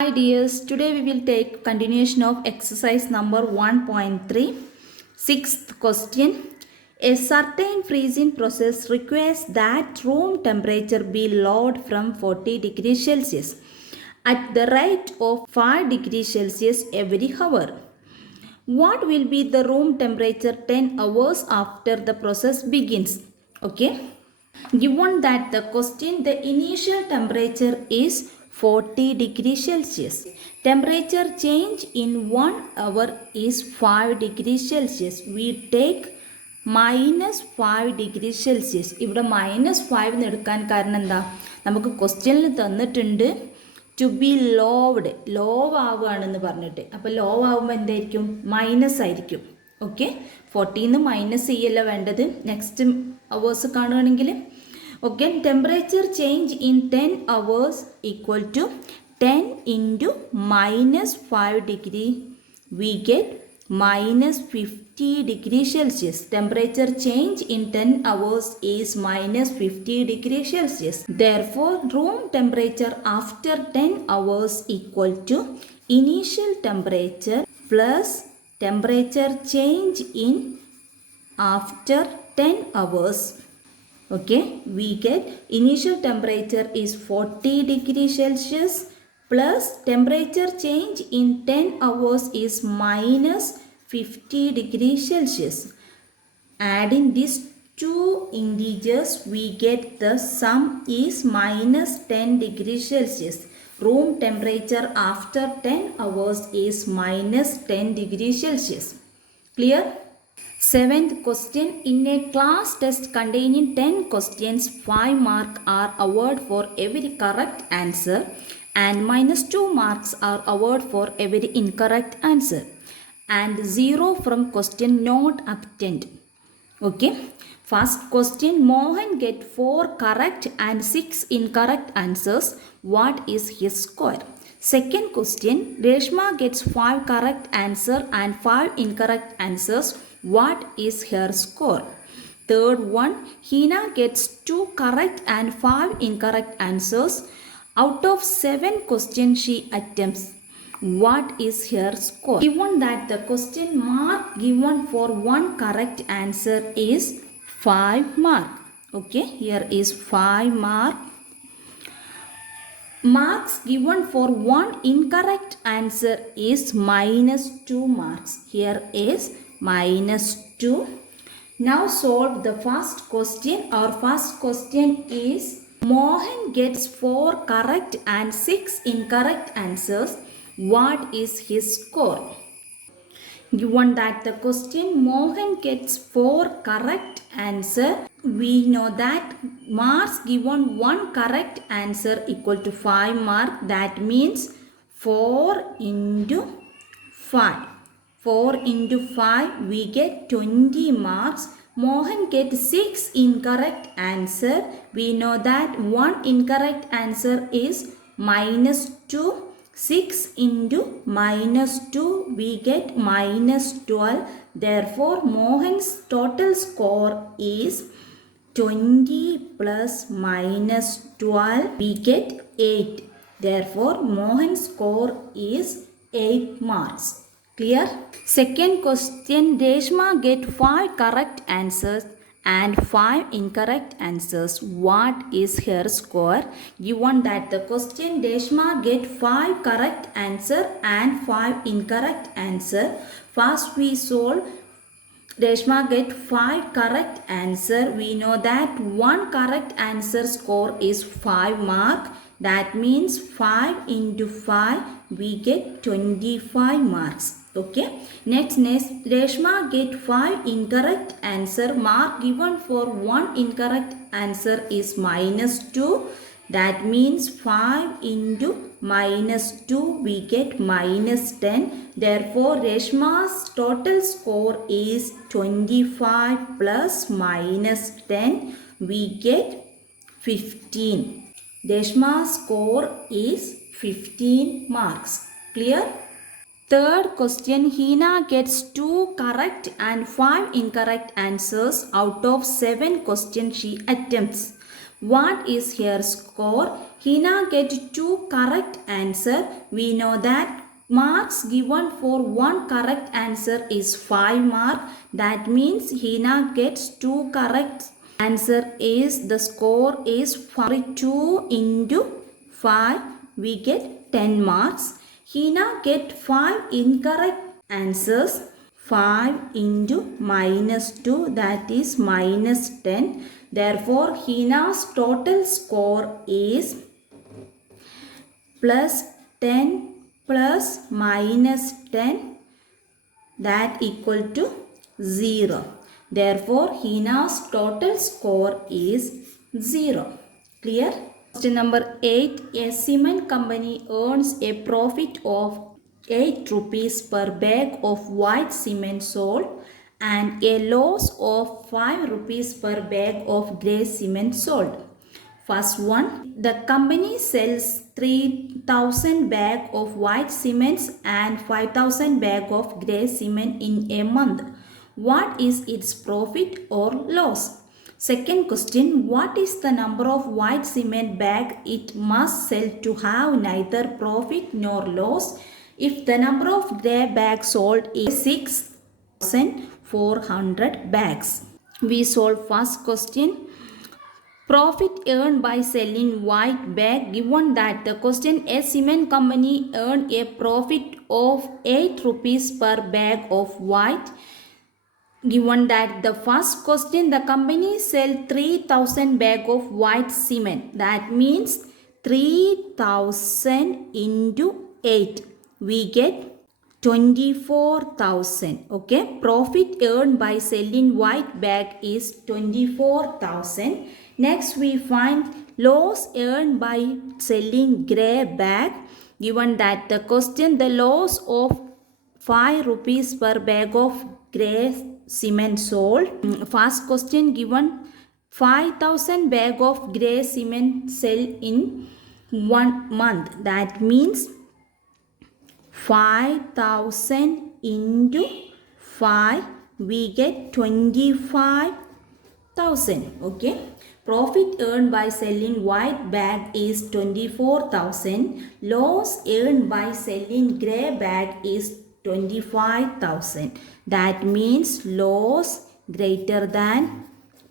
Hi dears, today we will take continuation of exercise number 1.3. Sixth question. A certain freezing process requires that room temperature be lowered from 40 degrees Celsius at the rate of 5 degrees Celsius every hour. What will be the room temperature 10 hours after the process begins? Okay. Given that the question, the initial temperature is 40 degrees Celsius. Temperature change in 1 hour is 5 degrees Celsius. We take -5 degrees Celsius. ഇവിടെ -5 എന്ന് എടുക്കാൻ കാരണം എന്താ? നമുക്ക് ക്വസ്റ്റ്യനിൽ തന്നിട്ടുണ്ട് to B ലോവ്ഡ്. Low ആവുകയാണെന്ന് പറഞ്ഞിട്ട്. അപ്പോൾ ലോവ് ആവുമ്പോൾ എന്തായിരിക്കും? മൈനസ് ആയിരിക്കും. ഓക്കെ, 40 മൈനസ് ചെയ്യല്ല വേണ്ടത്. നെക്സ്റ്റ് അവേഴ്സ് കാണുകയാണെങ്കിൽ okay, temperature change in 10 hours equal to 10 into -5 degree, we get -50 degrees Celsius. Temperature change in 10 hours is -50 degrees Celsius. Therefore, room temperature after 10 hours equal to initial temperature plus temperature change in after 10 hours. Okay, we get initial temperature is 40 degrees Celsius plus temperature change in 10 hours is -50 degrees Celsius. Adding these two integers, we get the sum is -10 degrees Celsius. Room temperature after 10 hours is -10 degrees Celsius. Clear? Seventh question. In a class test containing 10 questions, 5 marks are awarded for every correct answer and -2 marks are awarded for every incorrect answer and 0 from question not obtained. Okay. First question. Mohan get 4 correct and 6 incorrect answers. What is his score? Second question. Reshma gets 5 correct answer and 5 incorrect answers. What is her score? Third one, Hina gets 2 correct and 5 incorrect answers. Out of 7 questions she attempts, what is her score? Given that the question mark given for 1 correct answer is 5 mark. Okay, here is 5 mark. Marks given for 1 incorrect answer is -2 marks. Here is -2. Now solve the first question. Our first question is Mohan gets 4 correct and 6 incorrect answers. What is his score? Given that the question Mohan gets 4 correct answer, we know that marks given 1 correct answer equal to 5 mark. That means 4 into 5. 4 into 5 we get 20 marks. Mohan gets 6 incorrect answer. We know that 1 incorrect answer is -2. 6 into -2 we get -12. Therefore Mohan's total score is 20 plus -12 we get 8. Therefore Mohan's score is 8 marks. Clear? Second question. Reshma get 5 correct answers and 5 incorrect answers. What is her score? Given that the question Reshma get 5 correct answer and 5 incorrect answer. First we solve. Reshma get 5 correct answer. We know that 1 correct answer score is 5 mark. That means 5 into 5 we get 25 marks. Okay. Next, Reshma get 5 incorrect answer. Mark given for 1 incorrect answer is -2. That means 5 into -2 we get -10. Therefore Reshma's total score is 25 plus -10 we get 15. Reshma's score is 15 marks. Clear? Third question. Hina gets 2 correct and 5 incorrect answers out of 7 questions she attempts. What is her score? Hina get 2 correct answer. We know that marks given for one correct answer is 5 mark. That means Hina gets 2 correct answer is the score is 42 into 5. We get 10 marks. Hina get 5 incorrect answers. 5 into minus 2, that is minus 10. Therefore, Hina's total score is plus 10 plus minus 10, that equal to 0. Therefore, Hina's total score is 0. Clear? Question number 8. A cement company earns a profit of 8 rupees per bag of white cement sold and a loss of 5 rupees per bag of grey cement sold. First one, the company sells 3,000 bag of white cements and 5,000 bag of grey cement in a month. What is its profit or loss? Second question, what is the number of white cement bag it must sell to have neither profit nor loss if the number of grey bags sold is 6,400 bags? We solve first question. Profit earned by selling white bag. Given that the question, a cement company earned a profit of 8 rupees per bag of white. Given that the first question, the company sell 3,000 bag of white cement. That means 3,000 into 8. We get 24,000. Okay. Profit earned by selling white bag is 24,000. Next, we find loss earned by selling grey bag. Given that the question, the loss of 5 rupees per bag of grey cement sold. First question given 5,000 bag of grey cement sell in 1 month. That means 5,000 into 5, we get 25,000. Okay. Profit earned by selling white bag is 24,000. Loss earned by selling grey bag is 25,000. That means loss greater than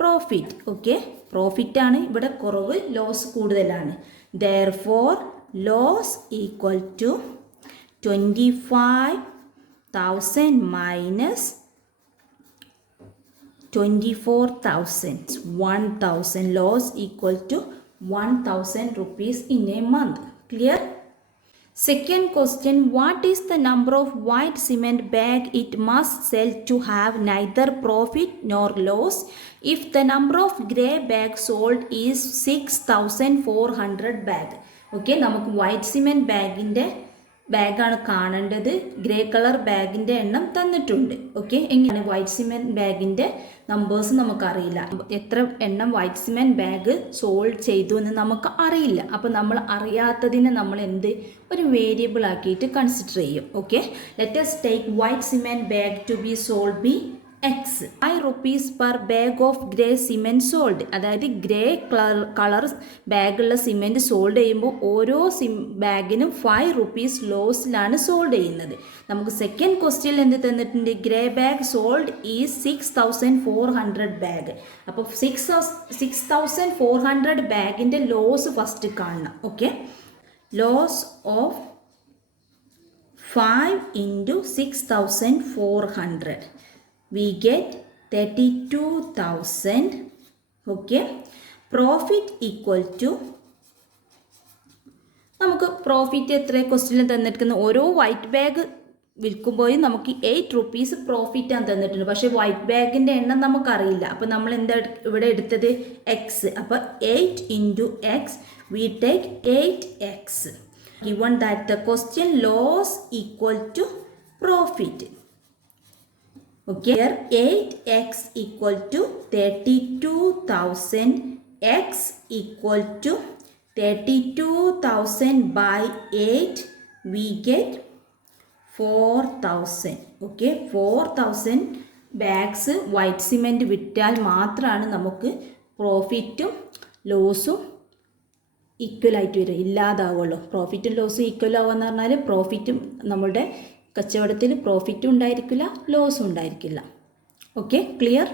profit. Okay. Profit ആണ് ഇവിടെ കുറവ്, loss കൂടുതലാണ്. Therefore, loss equal to 25,000 minus 24,000. 1,000. Loss equal to 1,000 rupees in a month. Clear? Second question, what is the number of white cement bag it must sell to have neither profit nor loss if the number of grey bag sold is 6,400 bag? Okay, നമുക്ക് white cement ബാഗിൻ്റെ ബാഗാണ് കാണേണ്ടത്. Grey colour ബാഗിൻ്റെ എണ്ണം തന്നിട്ടുണ്ട്. Okay, എങ്ങനെയാണ് white cement ബാഗിൻ്റെ numbers നമുക്കറിയില്ല. എത്ര എണ്ണം white cement bag sold ചെയ്തു എന്ന് നമുക്ക് അറിയില്ല. അപ്പോൾ നമ്മൾ അറിയാത്തതിനെ നമ്മൾ ഒരു വേരിയബിൾ ആക്കിയിട്ട് കൺസിഡർ ചെയ്യും. Okay, let us take white cement bag to be sold be X. 5 rupees per bag of grey cement sold. അതായത് ഗ്രേ കളർ ബാഗുള്ള സിമെൻറ്റ് സോൾഡ് ചെയ്യുമ്പോൾ ഓരോ ബാഗിനും 5 rupees ലോസിലാണ് സോൾഡ് ചെയ്യുന്നത്. നമുക്ക് സെക്കൻഡ് ക്വസ്റ്റ്യനിൽ എന്ത് തന്നിട്ടുണ്ട്? Grey bag sold is 6,400 bag. അപ്പോൾ 6,400 ബാഗിൻ്റെ ലോസ് ഫസ്റ്റ് കാണണം. Okay, loss of 5 into 6,400. We get 32,000. Okay, profit equal to, നമുക്ക് പ്രോഫിറ്റ് എത്ര ക്വസ്റ്റ്യനിൽ തന്നിരിക്കുന്ന ഓരോ വൈറ്റ് ബാഗ് വിൽക്കുമ്പോഴും നമുക്ക് 8 rupees പ്രോഫിറ്റാണ് തന്നിട്ടുണ്ട്. പക്ഷേ വൈറ്റ് ബാഗിൻ്റെ എണ്ണം നമുക്കറിയില്ല. അപ്പോൾ നമ്മൾ എന്താ ഇവിടെ എടുത്തത്? എക്സ്. അപ്പോൾ 8 into x, we take 8x. Given that the question, loss equal to profit. Okay, here 8x equal to 32,000, x equal to 32,000 by 8, we get 4,000. Okay, 4,000 bags white cement വിറ്റാൽ മാത്രമാണ് നമുക്ക് പ്രോഫിറ്റും ലോസും ഈക്വൽ ആയിട്ട് വരും, ഇല്ലാതാവുള്ളൂ. പ്രോഫിറ്റും ലോസും ഈക്വൽ ആവുക എന്ന് പറഞ്ഞാൽ പ്രോഫിറ്റും നമ്മളുടെ കച്ചവടത്തിൽ പ്രോഫിറ്റും ഉണ്ടായിരിക്കില്ല, ലോസും ഉണ്ടായിരിക്കില്ല. Okay, clear?